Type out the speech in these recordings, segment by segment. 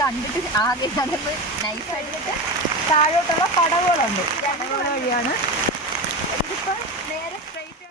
കണ്ടിട്ട് ആദ്യം അതൊന്ന് നൈസ് ആയിട്ട് താഴോട്ടുള്ള കടവുകളുണ്ട്. കടവുകൾ വഴിയാണ് ഇതിപ്പോൾ നേരെ സ്ട്രെയിറ്റ്.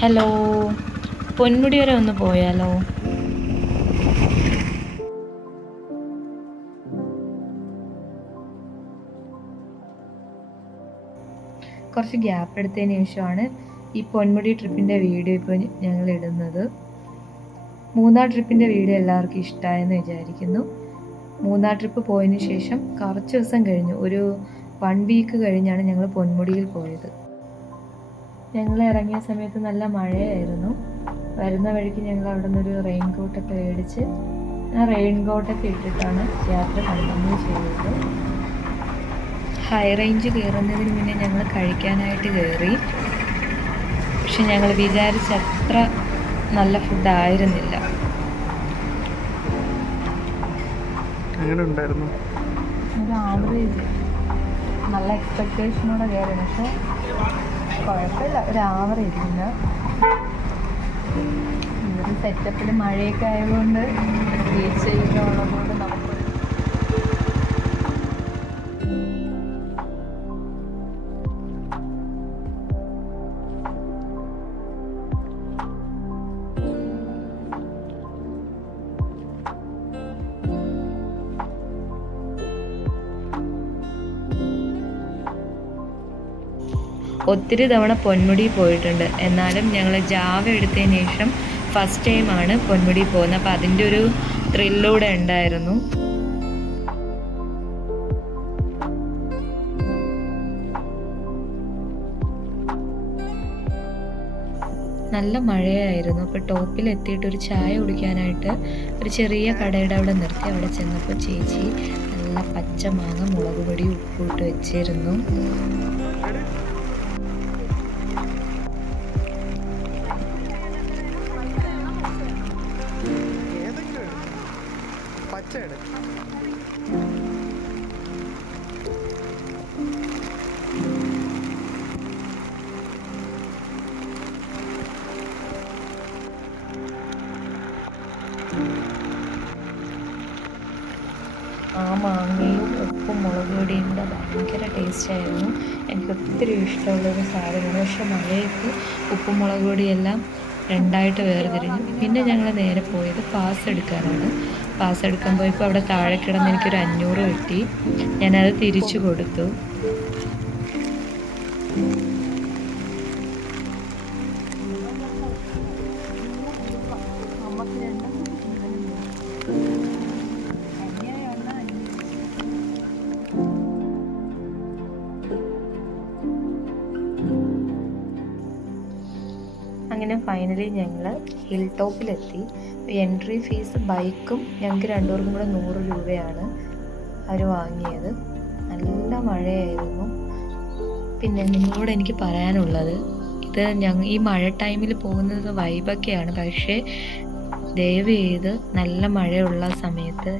ഹലോ, പൊന്മുടി വരെ ഒന്ന് പോയാലോ? കുറച്ച് ഗ്യാപ്പ് എടുത്തതിന് ശേഷമാണ് ഈ പൊന്മുടി ട്രിപ്പിൻ്റെ വീഡിയോ ഇപ്പോൾ ഞങ്ങൾ ഇടുന്നത്. മൂന്നാർ ട്രിപ്പിൻ്റെ വീഡിയോ എല്ലാവർക്കും ഇഷ്ടമായെന്ന് വിചാരിക്കുന്നു. മൂന്നാർ ട്രിപ്പ് പോയതിന് ശേഷം കുറച്ച് ദിവസം കഴിഞ്ഞു, ഒരു 1 വീക്ക് കഴിഞ്ഞാണ് ഞങ്ങൾ പൊന്മുടിയിൽ പോയത്. ഞങ്ങൾ ഇറങ്ങിയ സമയത്ത് നല്ല മഴയായിരുന്നു. വരുന്ന വഴിക്ക് ഞങ്ങൾ അവിടെ നിന്നൊരു റെയിൻ കോട്ടൊക്കെ മേടിച്ച് ആ റെയിൻ കോട്ടൊക്കെ ഇട്ടിട്ടാണ് യാത്ര കണ്ടിന്യൂ ചെയ്തത്. ഹൈ റേഞ്ച് കയറുന്നതിന് മുന്നേ ഞങ്ങൾ കഴിക്കാനായിട്ട് കയറി. പക്ഷെ ഞങ്ങൾ വിചാരിച്ചത്ര നല്ല ഫുഡായിരുന്നില്ല. ഒരു ആവറേജ്, നല്ല എക്സ്പെക്റ്റേഷനോടെ കയറി, പക്ഷെ കുഴപ്പമില്ല, ഒരു ആവറേജ്. പിന്നെ ഇതൊരു സെറ്റപ്പിൽ മഴയൊക്കെ ആയതുകൊണ്ട് വീഴ്ചയൊക്കെ ഉള്ളതുകൊണ്ട് നമുക്ക് ഒത്തിരി തവണ പൊന്മുടി പോയിട്ടുണ്ട്. എന്നാലും ഞങ്ങൾ ജാവ എടുത്തതിന് ശേഷം ഫസ്റ്റ് ടൈമാണ് പൊന്മുടി പോകുന്നത്. അപ്പോൾ അതിൻ്റെ ഒരു ത്രില്ലൂടെ ഉണ്ടായിരുന്നു. നല്ല മഴയായിരുന്നു. അപ്പോൾ ടോപ്പിലെത്തിയിട്ട് ഒരു ചായ കുടിക്കാനായിട്ട് ഒരു ചെറിയ കടയുടെ അവിടെ നിർത്തി. അവിടെ ചെന്നപ്പോൾ ചേച്ചി നല്ല പച്ച മാങ്ങ മുളക് പൊടി ഉപ്പിട്ട് വെച്ചിരുന്നു. ആ മാങ്ങയും ഉപ്പും മുളക് പൊടിയുടെ ഭയങ്കര ടേസ്റ്റായിരുന്നു. എനിക്ക് ഒത്തിരി ഇഷ്ടമുള്ളൊരു സാധനമാണ്. പക്ഷെ മഴയത്ത് ഉപ്പും മുളക് പൊടിയെല്ലാം രണ്ടായിട്ട് വേർതിരിഞ്ഞു. പിന്നെ ഞങ്ങൾ നേരെ പോയത് പാസ് എടുക്കാനാണ്. പാസ് എടുക്കാൻ പോയപ്പോൾ അവിടെ താഴെ കിടന്ന് എനിക്കൊരു 500 കിട്ടി. ഞാനത് തിരിച്ചു കൊടുത്തു. അങ്ങനെ ഫൈനലി ഞങ്ങൾ ഹിൽ ടോപ്പിലെത്തി. എൻട്രി ഫീസ് ബൈക്കും ഞങ്ങൾക്ക് 2 പേർക്കും കൂടെ 100 രൂപയാണ് അവർ വാങ്ങിയത്. നല്ല മഴയായിരുന്നു. പിന്നെ നിങ്ങളോട് എനിക്ക് പറയാനുള്ളത്, ഇത് ഈ മഴ ടൈമിൽ പോകുന്നത് വൈബൊക്കെയാണ്. പക്ഷേ ദയവ് ചെയ്ത് നല്ല മഴയുള്ള സമയത്ത്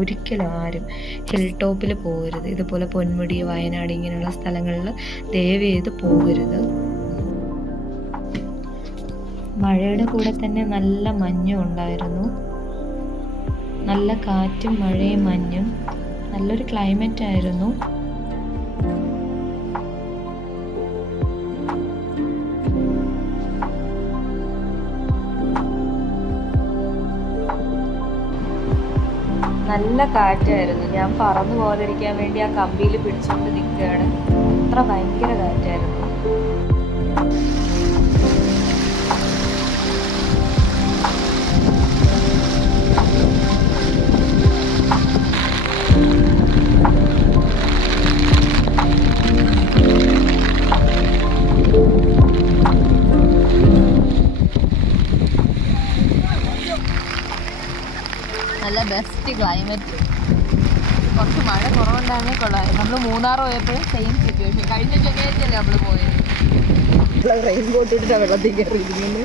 ഒരിക്കലും ആരും ഹിൽ ടോപ്പിൽ പോകരുത്. ഇതുപോലെ പൊന്മുടി, വയനാട് ഇങ്ങനെയുള്ള സ്ഥലങ്ങളിൽ ദയവ് ചെയ്ത് പോകരുത്. മഴയുടെ കൂടെ തന്നെ നല്ല മഞ്ഞും ഉണ്ടായിരുന്നു. നല്ല കാറ്റും മഴയും മഞ്ഞും, നല്ലൊരു ക്ലൈമറ്റ് ആയിരുന്നു. നല്ല കാറ്റായിരുന്നു. ഞാൻ പറന്നു പോകാതിരിക്കാൻ വേണ്ടി ആ കമ്പിയിൽ പിടിച്ചുകൊണ്ട് നിൽക്കുകയാണ്. അത്ര ഭയങ്കര കാറ്റായിരുന്നു. നല്ല ബെസ്റ്റ് ക്ലൈമറ്റ്. കുറച്ച് മഴ കുറവുണ്ടായിരുന്നേ കൊള്ളാമായിരുന്നു. നമ്മൾ മൂന്നാർ പോയപ്പോഴും സെയിം സിറ്റുവേഷൻ. കഴിഞ്ഞ ചൊവ്വാഴ്ചയല്ലേ നമ്മൾ പോയത്. റെയിൻ കോട്ട് ഇട്ടിട്ട് വെള്ളത്തിൽ കയറിയിരിക്കുന്നു.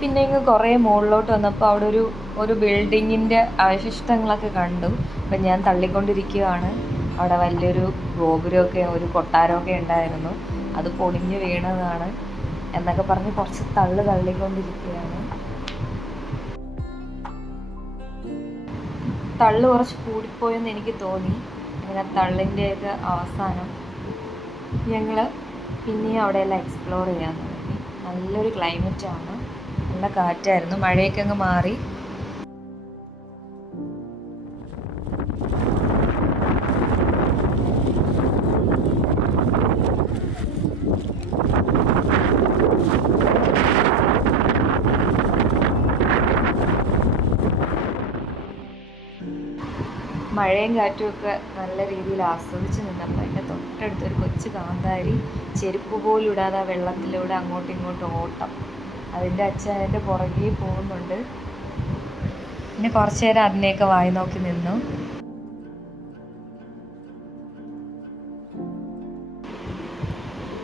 പിന്നെ ഇങ്ങ് കുറേ മുകളിലോട്ട് വന്നപ്പോൾ അവിടെ ഒരു ബിൽഡിങ്ങിൻ്റെ അവശിഷ്ടങ്ങളൊക്കെ കണ്ടു. അപ്പം ഞാൻ തള്ളിക്കൊണ്ടിരിക്കുകയാണ്. അവിടെ വലിയൊരു ഗോപുരമൊക്കെ ഒരു കൊട്ടാരമൊക്കെ ഉണ്ടായിരുന്നു. അത് പൊളിഞ്ഞ് വീണതാണ് എന്നൊക്കെ പറഞ്ഞ് കുറച്ച് തള്ളിക്കൊണ്ടിരിക്കുകയാണ്. തള്ളു കുറച്ച് കൂടിപ്പോയെന്ന് എനിക്ക് തോന്നി. അങ്ങനെ തള്ളിൻ്റെയൊക്കെ അവസാനം ഞങ്ങൾ പിന്നെയും അവിടെയെല്ലാം എക്സ്പ്ലോർ ചെയ്യാൻ തുടങ്ങി. നല്ലൊരു ക്ലൈമറ്റാണ്, നല്ല കാറ്റായിരുന്നു, മഴയൊക്കെ അങ്ങ് മാറി. മഴയും കാറ്റുമൊക്കെ നല്ല രീതിയിൽ ആസ്വദിച്ച് നിന്നപ്പോൾ എൻ്റെ തൊട്ടടുത്തൊരു കൊച്ചു കാന്താരി ചെരുപ്പ് പോലും ഇടാതെ ആ വെള്ളത്തിലൂടെ അങ്ങോട്ടും ഇങ്ങോട്ടും ഓട്ടം. അതിൻ്റെ അച്ഛൻ അതിൻ്റെ പുറകെ പോകുന്നുണ്ട്. പിന്നെ കുറച്ച് നേരം അതിനെയൊക്കെ വായി നോക്കി നിന്നു.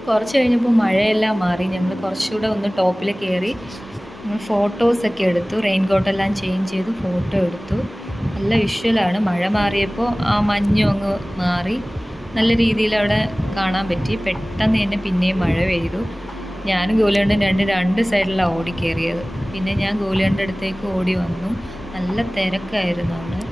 കുറച്ച് കഴിഞ്ഞപ്പോൾ മഴയെല്ലാം മാറി. ഞങ്ങൾ കുറച്ചുകൂടെ ഒന്ന് ടോപ്പിൽ കയറി ഞങ്ങൾ ഫോട്ടോസൊക്കെ എടുത്തു. റെയിൻ കോട്ടെല്ലാം ചേഞ്ച് ചെയ്ത് ഫോട്ടോ എടുത്തു. നല്ല വിഷ്വലാണ്. മഴ മാറിയപ്പോൾ ആ മഞ്ഞും അങ്ങ് മാറി നല്ല രീതിയിൽ അവിടെ കാണാൻ പറ്റി. പെട്ടെന്ന് തന്നെ പിന്നെയും മഴ പെയ്തു. ഞാനും ഗോലിയണ്ണൻ രണ്ട് സൈഡിലാണ് ഓടിക്കയറിയത്. പിന്നെ ഞാൻ ഗോലിയണ്ണൻ്റെ അടുത്തേക്ക് ഓടി വന്നു. നല്ല തിരക്കായിരുന്നു അവിടെ.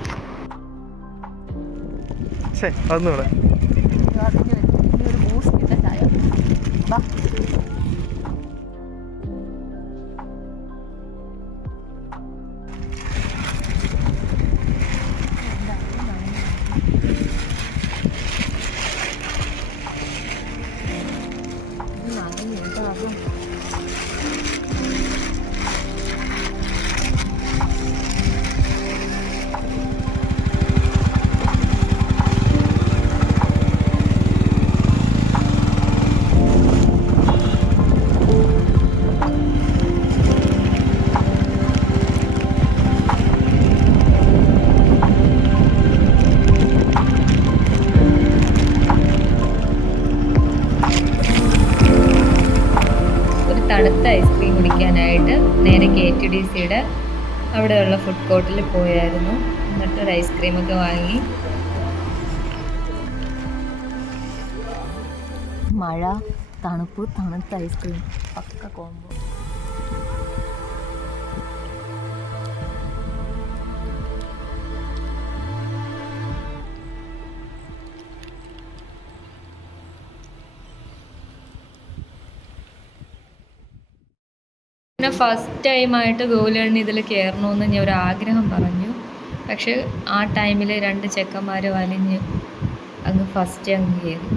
തണുത്ത ഐസ്ക്രീം കുടിക്കാനായിട്ട് നേരെ KTDCയുടെ അവിടെയുള്ള ഫുഡ് കോർട്ടിൽ പോയായിരുന്നു. എന്നിട്ടൊരു ഐസ്ക്രീമൊക്കെ വാങ്ങി. മഴ, തണുപ്പ്, തണുത്ത ഐസ്ക്രീം പക്ക കോംബോ. പിന്നെ ഫസ്റ്റ് ടൈമായിട്ട് ഗോലിയണ്ണൻ ഇതിൽ കയറണമെന്ന് ഞാൻ ഒരു ആഗ്രഹം പറഞ്ഞു. പക്ഷെ ആ ടൈമിൽ 2 ചെക്കന്മാർ വലിഞ്ഞ് അങ്ങ് ഫസ്റ്റ് അങ്ങ് കയറി.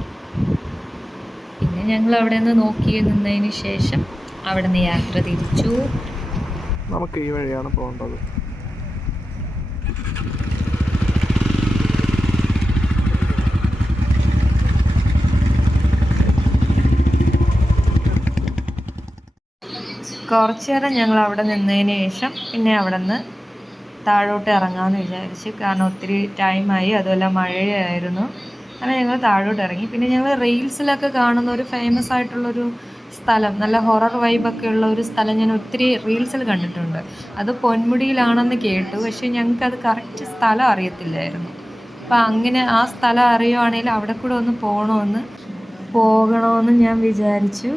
പിന്നെ ഞങ്ങൾ അവിടെ നിന്ന് നോക്കി നിന്നതിന് ശേഷം അവിടെ നിന്ന് യാത്ര തിരിച്ചു. നമുക്ക് ഈ വഴിയാണ് പോകേണ്ടത്. കുറച്ച് നേരം ഞങ്ങൾ അവിടെ നിന്നതിന് ശേഷം പിന്നെ അവിടെ നിന്ന് താഴോട്ട് ഇറങ്ങാമെന്ന് വിചാരിച്ചു. കാരണം ഒത്തിരി ടൈമായി, അതുപോലെ മഴയായിരുന്നു. അങ്ങനെ ഞങ്ങൾ താഴോട്ട് ഇറങ്ങി. പിന്നെ ഞങ്ങൾ റീൽസിലൊക്കെ കാണുന്ന ഒരു ഫേമസ് ആയിട്ടുള്ളൊരു സ്ഥലം, നല്ല ഹൊറർ വൈബൊക്കെ ഉള്ള ഒരു സ്ഥലം ഞാൻ ഒത്തിരി റീൽസിൽ കണ്ടിട്ടുണ്ട്. അത് പൊന്മുടിയിലാണെന്ന് കേട്ടു. പക്ഷേ ഞങ്ങൾക്കത് കറക്റ്റ് സ്ഥലം അറിയത്തില്ലായിരുന്നു. അപ്പം അങ്ങനെ ആ സ്ഥലം അറിയുവാണെങ്കിൽ അവിടെ കൂടെ ഒന്ന് പോകണമെന്ന് ഞാൻ വിചാരിച്ചു.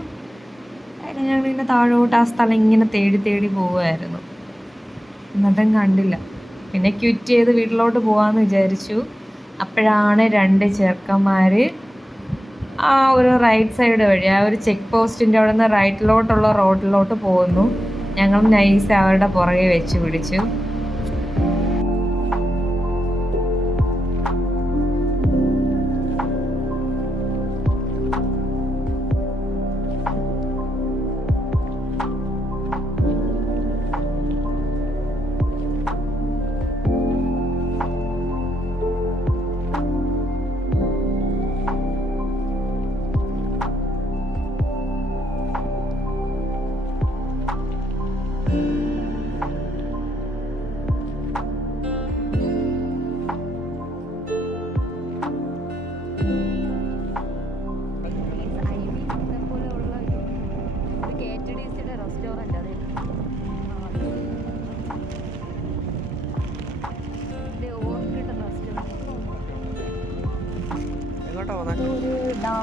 അതിന് ഞങ്ങളിങ്ങനെ താഴോട്ട് ആ സ്ഥലം ഇങ്ങനെ തേടി പോവുമായിരുന്നു. എന്നിട്ടും കണ്ടില്ല. പിന്നെ ക്വിറ്റ് ചെയ്ത് വീട്ടിലോട്ട് പോകാമെന്ന് വിചാരിച്ചു. അപ്പോഴാണ് 2 ചെറുക്കന്മാർ ആ ഒരു റൈറ്റ് സൈഡ് വഴി ആ ഒരു ചെക്ക് പോസ്റ്റിൻ്റെ അവിടെ നിന്ന് റൈറ്റിലോട്ടുള്ള റോഡിലോട്ട് പോകുന്നു. ഞങ്ങൾ നൈസ് അവരുടെ പുറകെ വെച്ച് പിടിച്ചു.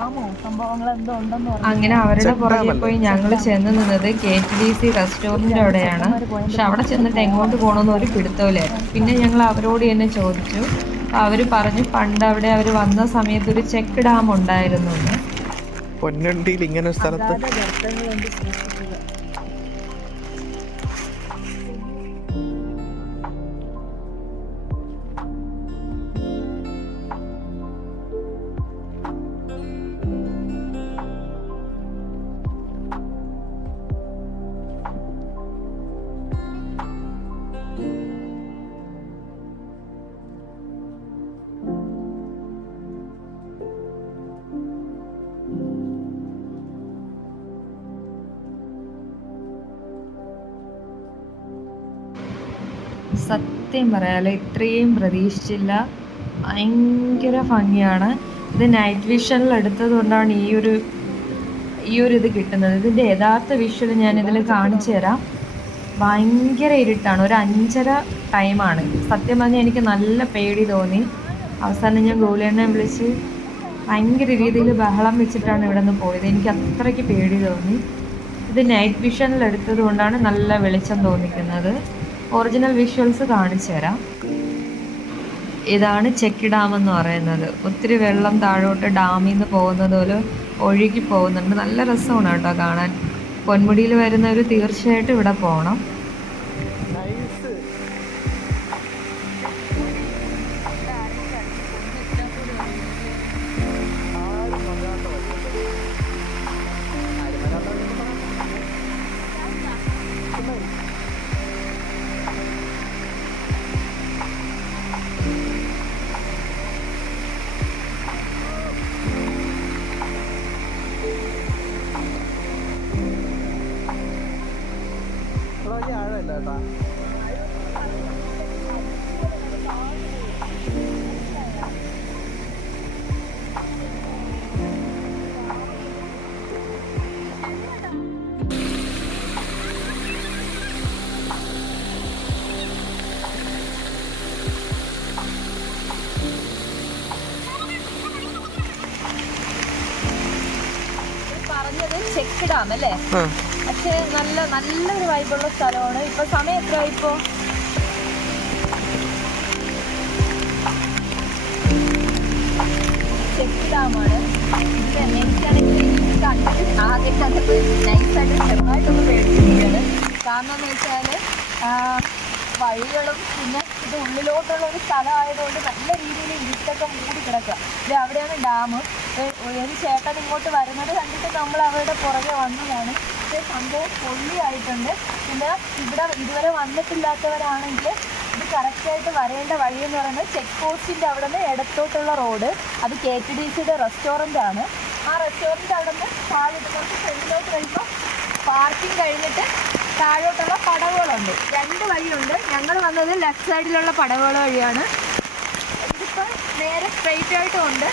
ഡാമോ സംഭവങ്ങൾ എന്തോ ഉണ്ടെന്ന് പറഞ്ഞു. അങ്ങനെ അവരുടെ പുറകെ പോയി ഞങ്ങൾ ചെന്ന് നിന്നത് KTDC റെസ്റ്റോറൻറ്റ് അവിടെയാണ്. പക്ഷെ അവിടെ ചെന്നിട്ട് എങ്ങോട്ട് പോകണമെന്ന് ഒരു പിടുത്തമില്ലായിരുന്നു. പിന്നെ ഞങ്ങൾ അവരോട് തന്നെ ചോദിച്ചു. അപ്പോൾ അവർ പറഞ്ഞു പണ്ട് അവിടെ അവർ വന്ന സമയത്ത് ഒരു ചെക്ക് ഡാം ഉണ്ടായിരുന്നു എന്ന്. പൊന്നണ്ടിയിൽ ഇങ്ങനെ ഒരു സ്ഥലത്ത് സത്യം പറയാലോ, ഇത്രയും പ്രതീക്ഷിച്ചില്ല. ഭയങ്കര ഭംഗിയാണ്. ഇത് നൈറ്റ് വിഷനിൽ എടുത്തത് കൊണ്ടാണ് ഈ ഒരു ഇത് കിട്ടുന്നത്. ഇതിൻ്റെ യഥാർത്ഥ വിഷ്വൽ ഞാനിതിൽ കാണിച്ചു തരാം. ഭയങ്കര ഇരുട്ടാണ്. ഒരു 5:30 ടൈമാണ്. സത്യം പറഞ്ഞാൽ എനിക്ക് നല്ല പേടി തോന്നി. അവസാനം ഞാൻ ഗോലിയണ്ണെ വിളിച്ച് ഭയങ്കര രീതിയിൽ ബഹളം വെച്ചിട്ടാണ് ഇവിടെ നിന്ന് പോയത്. എനിക്ക് അത്രയ്ക്ക് പേടി തോന്നി. ഇത് നൈറ്റ് വിഷനിൽ എടുത്തത് കൊണ്ടാണ് നല്ല വെളിച്ചം തോന്നിക്കുന്നത്. ഒറിജിനൽ വിഷ്വൽസ് കാണിച്ചു തരാം. ഇതാണ് ചെക്ക് ഡാം എന്ന് പറയുന്നത്. ഒത്തിരി വെള്ളം താഴോട്ട് ഡാമിൽ നിന്ന് പോകുന്നത് പോലെ ഒഴുകി പോകുന്നുണ്ട്. നല്ല രസമാണ് കേട്ടോ കാണാൻ. പൊന്മുടിയിൽ വരുന്നവർ തീർച്ചയായിട്ടും ഇവിടെ പോകണം. ചെക്ക് ഡാം അല്ലേ? പക്ഷെ നല്ലൊരു വൈബുള്ള സ്ഥലമാണ്. ഇപ്പൊ സമയം എത്ര ഇപ്പോ? ചെക്ക് ഡാമാണ്. എനിക്കാണെങ്കിൽ കണ്ടിട്ട് ആദ്യം കണ്ടത് നൈസായിട്ട് ചെറുതായിട്ടൊന്ന് പേടിച്ചിരിക്കുകയാണ്. കാരണം എന്ന് വെച്ചാൽ വഴികളും പിന്നെ ഇത് ഉള്ളിലോട്ടുള്ള ഒരു സ്ഥലമായതുകൊണ്ട് നല്ല രീതിയിൽ ഇരുട്ടൊക്കെ മൂടി കിടക്കുക. ഇത് അവിടെയാണ് ഡാം. ഒരു ചേട്ടൻ ഇങ്ങോട്ട് വരുന്നത് കണ്ടിട്ട് നമ്മൾ അവരുടെ പുറകെ വന്നതാണ്. പക്ഷേ സംഭവം പൊള്ളിയായിട്ടുണ്ട്. പിന്നെ ഇവിടെ ഇതുവരെ വന്നിട്ടില്ലാത്തവരാണെങ്കിൽ ഇത് കറക്റ്റായിട്ട് വരേണ്ട വഴിയെന്ന് പറയുന്നത് ചെക്ക് പോസ്റ്റിൻ്റെ അവിടെ നിന്ന് ഇടത്തോട്ടുള്ള റോഡ്. അത് KTDCയുടെ റെസ്റ്റോറൻ്റ്. ആ റെസ്റ്റോറൻറ്റ് അവിടെ നിന്ന് താഴോട്ട് കുറച്ച് ഫ്രണ്ടിലോട്ട് കഴിയുമ്പോൾ പാർക്കിംഗ് കഴിഞ്ഞിട്ട് താഴോട്ടുള്ള പടവുകളുണ്ട്. 2 വഴിയുണ്ട്. ഞങ്ങൾ വന്നത് ലെഫ്റ്റ് സൈഡിലുള്ള പടവുകൾ വഴിയാണ്. ഇതിപ്പോൾ നേരെ സ്ട്രെയിറ്റ് ആയിട്ടും ഉണ്ട്.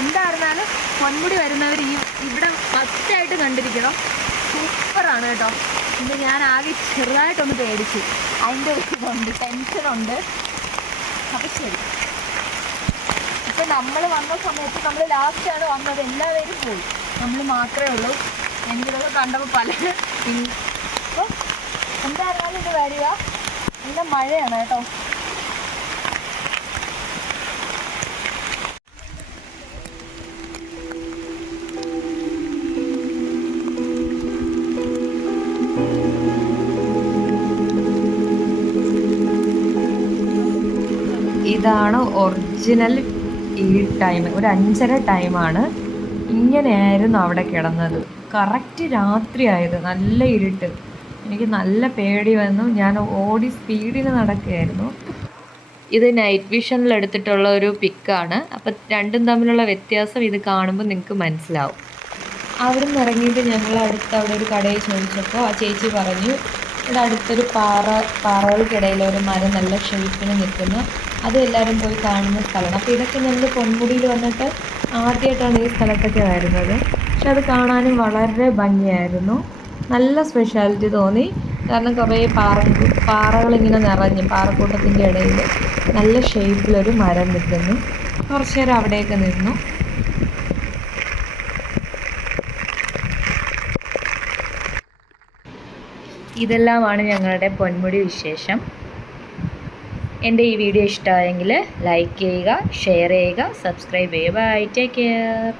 എന്തായിരുന്നാലും പൊന്മുടി വരുന്നവർ ഇവിടെ ഫസ്റ്റായിട്ട് കണ്ടിരിക്കണം. സൂപ്പറാണ് കേട്ടോ. ഇത് ഞാൻ ആകെ ചെറുതായിട്ടൊന്ന് പേടിച്ചു. അതിൻ്റെ ഇതുണ്ട്, ടെൻഷനുണ്ട്. അപ്പം ശരി, ഇപ്പം നമ്മൾ വന്ന സമയത്ത് നമ്മൾ ലാസ്റ്റാണ് വന്നത്. എല്ലാവരും പോയി, നമ്മൾ മാത്രമേ ഉള്ളൂ. എനിക്കിതൊക്കെ കണ്ടപ്പോൾ പലരും അപ്പോൾ എന്തായിരുന്നാലും ഇത് വരിക. നല്ല മഴയാണ് കേട്ടോ. ഇതാണ് ഒറിജിനൽ ഈ ടൈം. ഒരു 5:30 ടൈമാണ്. ഇങ്ങനെയായിരുന്നു അവിടെ കിടന്നത്. കറക്റ്റ് രാത്രിയായത്. നല്ല ഇരുട്ട്. എനിക്ക് നല്ല പേടി വന്നു. ഞാൻ ഓടി സ്പീഡിൽ നടക്കുകയായിരുന്നു. ഇത് നൈറ്റ് വിഷനിൽ എടുത്തിട്ടുള്ള ഒരു പിക്കാണ്. അപ്പം രണ്ടും തമ്മിലുള്ള വ്യത്യാസം ഇത് കാണുമ്പോൾ നിങ്ങൾക്ക് മനസ്സിലാവും. അവിടെ നിന്ന് ഇറങ്ങിയിട്ട് ഞങ്ങൾ അവിടെ ഒരു കടയിൽ ചോദിച്ചപ്പോൾ ആ ചേച്ചി പറഞ്ഞു ഇവിടെ അടുത്തൊരു പാറകൾക്കിടയിൽ ഒരു മരം നല്ല ഷേപ്പിന് നിൽക്കുന്നു, അത് എല്ലാവരും പോയി കാണുന്ന സ്ഥലമാണ്. അപ്പോൾ ഇതൊക്കെ ഞങ്ങൾ പൊന്മുടിയിൽ വന്നിട്ട് ആദ്യമായിട്ടാണ് ഈ സ്ഥലത്തൊക്കെ വരുന്നത്. പക്ഷെ അത് കാണാനും വളരെ ഭംഗിയായിരുന്നു. നല്ല സ്പെഷ്യാലിറ്റി തോന്നി. കാരണം കുറേ പാറകളിങ്ങനെ നിറഞ്ഞ് പാറക്കൂട്ടത്തിൻ്റെ ഇടയിൽ നല്ല ഷേപ്പിലൊരു മരം നിൽക്കുന്നു. കുറച്ച് നേരം അവിടെയൊക്കെ നിന്നു. ഇതെല്ലാമാണ് ഞങ്ങളുടെ പൊന്മുടി വിശേഷം. എൻ്റെ ഈ വീഡിയോ ഇഷ്ടമായെങ്കിൽ ലൈക്ക് ചെയ്യുക, ഷെയർ ചെയ്യുക, സബ്സ്ക്രൈബ് ചെയ്യുക. Bye, take care.